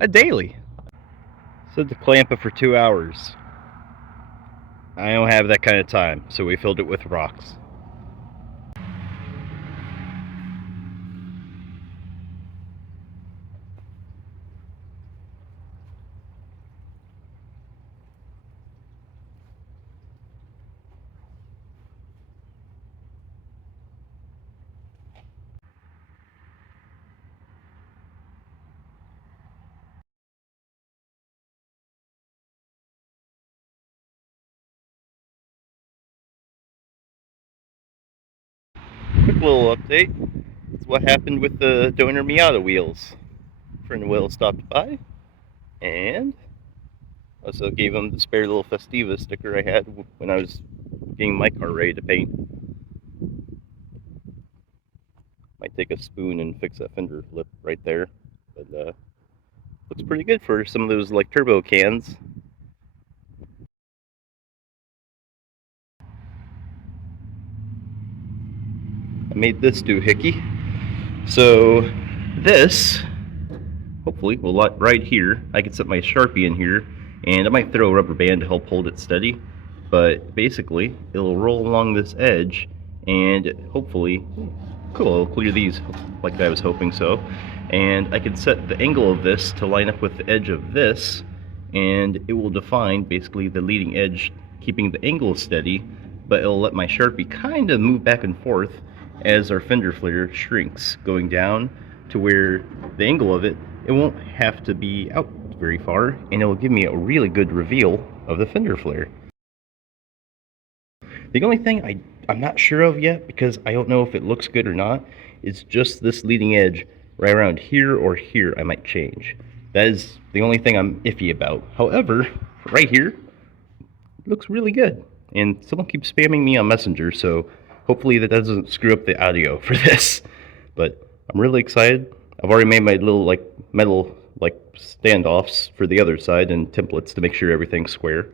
A daily. Said to clamp it for 2 hours. I don't have that kind of time, so we filled it with rocks. Quick little update. It's what happened with the donor Miata wheels. Friend Will stopped by and also gave him the spare little Festiva sticker I had when I was getting my car ready to paint. Might take a spoon and fix that fender lip right there, but looks pretty good for some of those like turbo cans. I made this doohickey. So this hopefully will lot right here. I can set my Sharpie in here, and I might throw a rubber band to help hold it steady. But basically, it'll roll along this edge, and hopefully, cool, it'll clear these like I was hoping so. And I can set the angle of this to line up with the edge of this, and it will define basically the leading edge, keeping the angle steady, but it'll let my Sharpie kind of move back and forth as our fender flare shrinks, going down to where the angle of it won't have to be out very far, and it will give me a really good reveal of the fender flare. The only thing I'm not sure of yet, because I don't know if it looks good or not, is just this leading edge right around here or here I might change. That is the only thing I'm iffy about. However, right here, it looks really good. And someone keeps spamming me on Messenger, so hopefully that doesn't screw up the audio for this. But I'm really excited. I've already made my little like metal like standoffs for the other side and templates to make sure everything's square.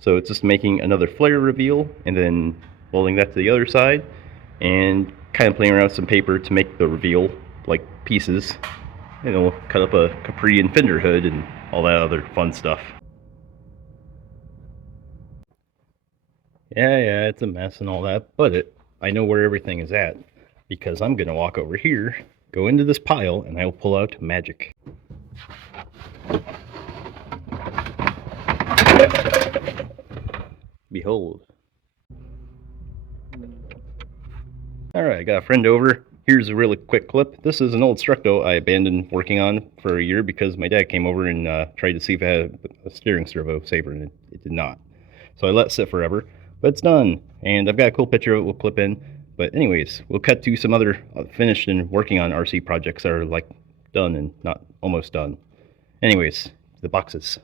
So it's just making another flare reveal and then welding that to the other side and kind of playing around with some paper to make the reveal like pieces. And then we'll cut up a Capri and fender hood and all that other fun stuff. Yeah, it's a mess and all that, but I know where everything is at because I'm gonna walk over here, go into this pile, and I'll pull out magic. Behold. Alright, I got a friend over. Here's a really quick clip. This is an old Structo I abandoned working on for a year because my dad came over and tried to see if it had a steering servo saver, and it did not. So I let it sit forever, but it's done. And I've got a cool picture of it we'll clip in. But anyways, we'll cut to some other finished and working on RC projects that are like done and not almost done. Anyways, the boxes.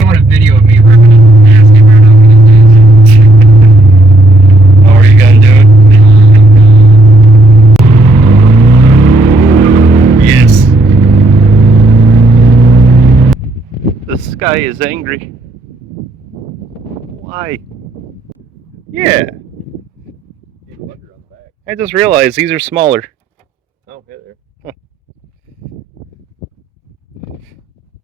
I want a video of me ripping a basket right off of the disc. How are you gonna do it? Yes. This guy is angry. Why? Yeah. I just realized these are smaller. Oh, yeah, there.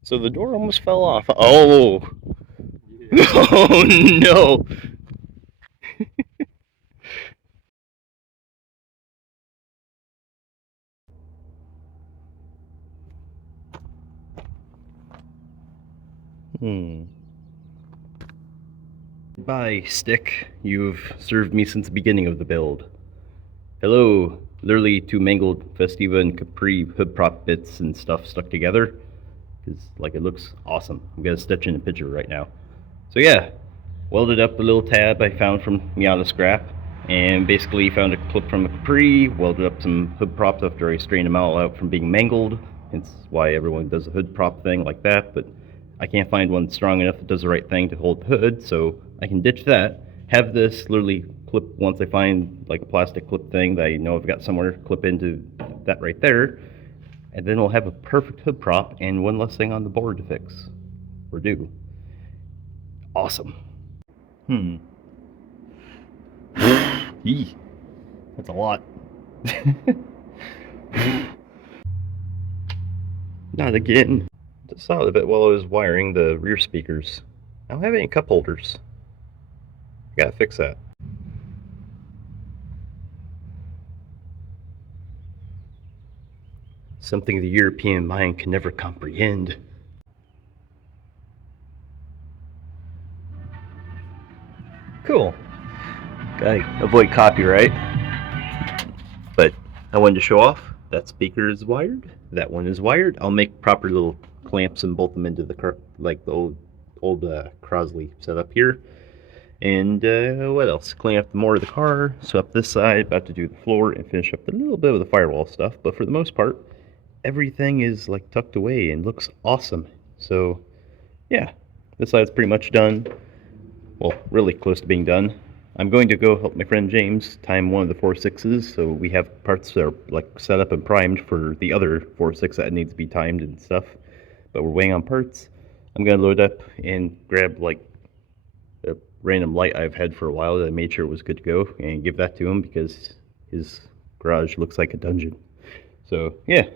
So the door almost fell off. Oh. Yeah. Oh no. Goodbye, stick. You've served me since the beginning of the build. Hello, literally two mangled Festiva and Capri hood prop bits and stuff stuck together. Because, like, it looks awesome. I'm gonna stitch in a picture right now. So yeah, welded up the little tab I found from Miata scrap, and basically found a clip from a Capri, welded up some hood props after I strained them all out from being mangled. Hence why everyone does a hood prop thing like that, but I can't find one strong enough that does the right thing to hold the hood, so I can ditch that. Have this literally clip once I find like a plastic clip thing that I know I've got somewhere, clip into that right there, and then we'll have a perfect hood prop and one less thing on the board to fix or do. Awesome. Eee, that's a lot. Not again. Just thought of it while I was wiring the rear speakers. I don't have any cup holders. Gotta fix that. Something the European mind can never comprehend. Cool. Gotta avoid copyright. But I wanted to show off. That speaker is wired. That one is wired. I'll make proper little clamps and bolt them into the car, like the old Crosley setup here. And what else? Clean up more of the car. So up this side, about to do the floor and finish up a little bit of the firewall stuff. But for the most part, everything is like tucked away and looks awesome. So yeah, this side's pretty much done. Well, really close to being done. I'm going to go help my friend James time one of the 4.6s, so we have parts that are like set up and primed for the other 4.6 that needs to be timed and stuff. But we're waiting on parts. I'm gonna load up and grab like a random light I've had for a while that I made sure it was good to go and give that to him because his garage looks like a dungeon. So yeah,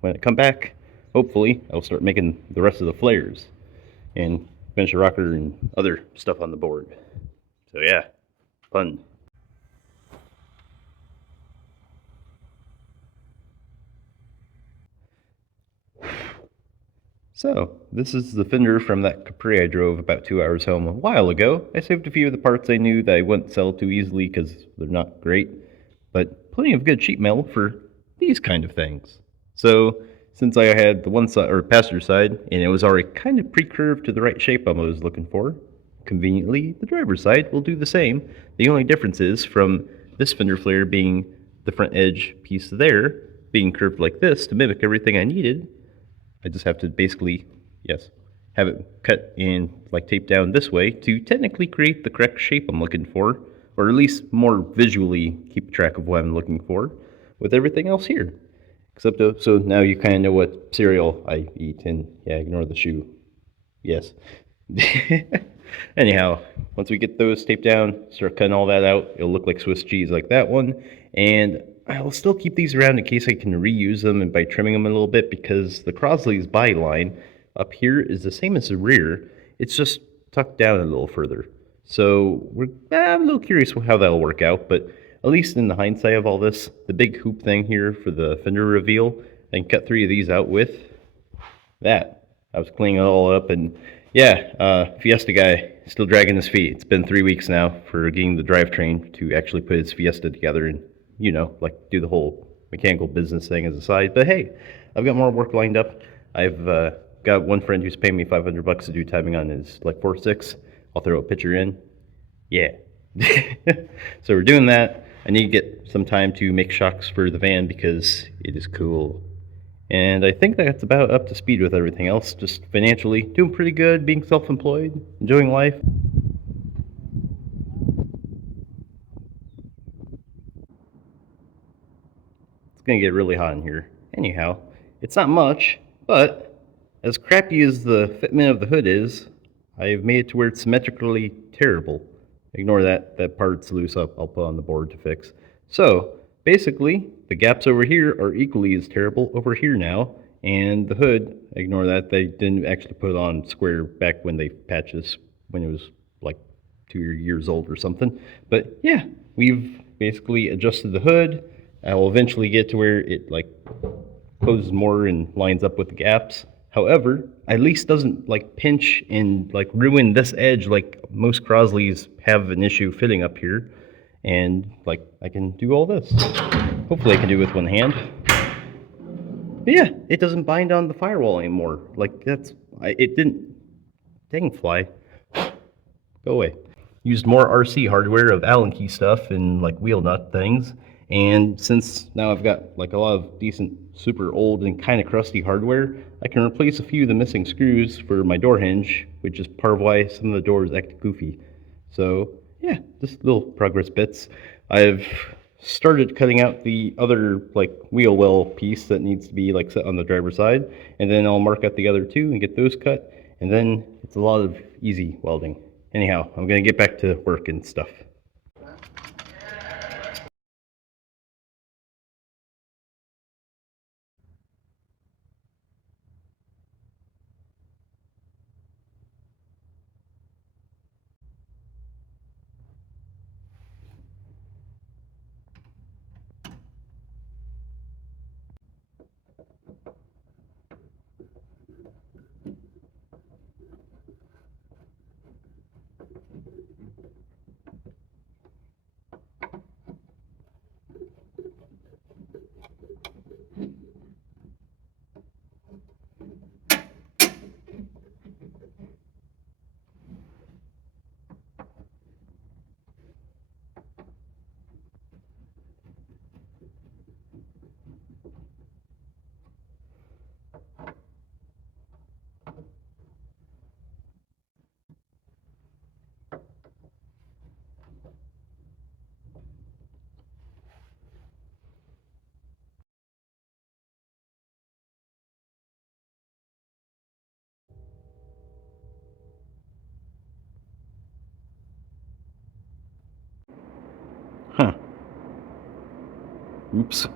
when I come back, hopefully I'll start making the rest of the flares and finish the rocker and other stuff on the board. So yeah, fun. So, this is the fender from that Capri I drove about 2 hours home a while ago. I saved a few of the parts I knew that I wouldn't sell too easily because they're not great, but plenty of good sheet metal for these kind of things. So, since I had the one side or passenger side and it was already kind of pre-curved to the right shape I was looking for, conveniently the driver's side will do the same. The only difference is from this fender flare being the front edge piece there being curved like this to mimic everything I needed. I just have to basically, yes, have it cut and like taped down this way to technically create the correct shape I'm looking for, or at least more visually keep track of what I'm looking for with everything else here. Except so now you kind of know what cereal I eat, and yeah, ignore the shoe. Yes. Anyhow, once we get those taped down, start cutting all that out, it'll look like Swiss cheese like that one. And I'll still keep these around in case I can reuse them and by trimming them a little bit because the Crosley's body line up here is the same as the rear. It's just tucked down a little further. So I'm a little curious how that'll work out, but at least in the hindsight of all this, the big hoop thing here for the fender reveal, I can cut 3 of these out with that. I was cleaning it all up, and yeah, Fiesta guy still dragging his feet. It's been 3 weeks now for getting the drivetrain to actually put his Fiesta together and, like do the whole mechanical business thing as a side. But hey, I've got more work lined up. I've got one friend who's paying me $500 to do timing on his like 4.6. I'll throw a picture in. Yeah. So we're doing that. I need to get some time to make shocks for the van because it is cool. And I think that's about up to speed with everything else. Just financially, doing pretty good, being self employed, enjoying life. It's gonna get really hot in here. Anyhow, it's not much, but as crappy as the fitment of the hood is, I've made it to where it's symmetrically terrible. Ignore that. That part's loose up. I'll put on the board to fix. So basically, the gaps over here are equally as terrible over here now. And the hood, ignore that. They didn't actually put it on square back when they patched this when it was like 2 years old or something. But yeah, we've basically adjusted the hood. I will eventually get to where it like closes more and lines up with the gaps. However, at least doesn't like pinch and like ruin this edge like most Crosleys have an issue fitting up here. And like I can do all this. Hopefully I can do it with one hand. But yeah, it doesn't bind on the firewall anymore. Like it didn't. Dang fly. Go away. Used more RC hardware of Allen key stuff and like wheel nut things. And since now I've got like a lot of decent, super old and kind of crusty hardware, I can replace a few of the missing screws for my door hinge, which is part of why some of the doors act goofy. So yeah, just little progress bits. I've started cutting out the other like wheel well piece that needs to be like set on the driver's side, and then I'll mark out the other two and get those cut, and then it's a lot of easy welding. Anyhow, I'm gonna get back to work and stuff. Oops.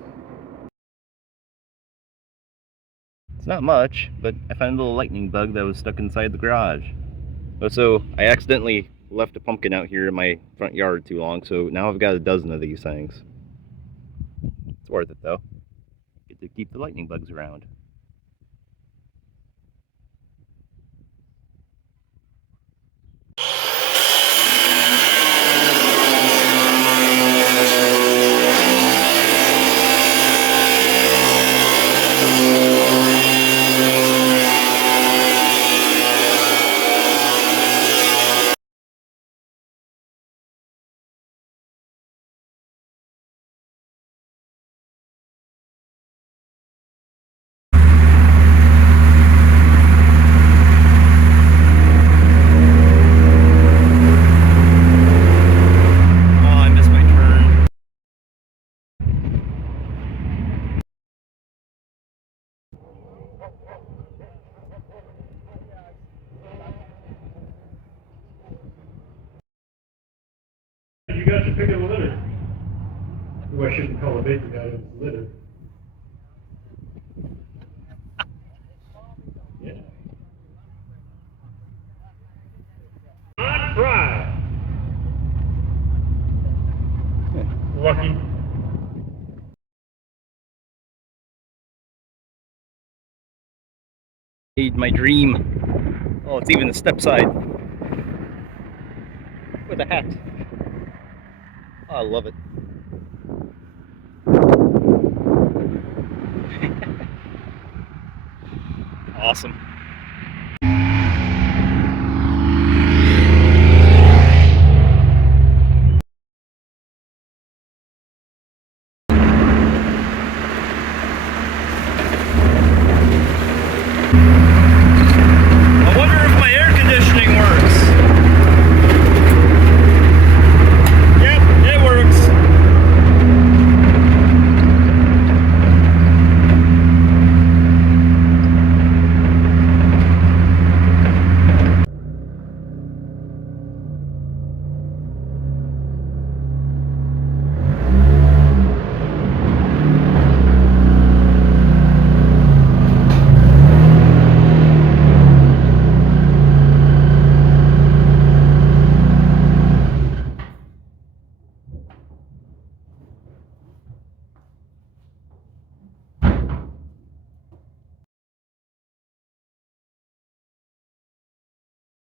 It's not much, but I found a little lightning bug that was stuck inside the garage. So I accidentally left a pumpkin out here in my front yard too long, so now I've got a dozen of these things. It's worth it though. Get to keep the lightning bugs around. You got your pick of the litter. Ooh, I shouldn't call a baker guy, it's litter. Yeah. On fry. Lucky. Made my dream. Oh, it's even the step side. With a hat. Oh, I love it. Awesome.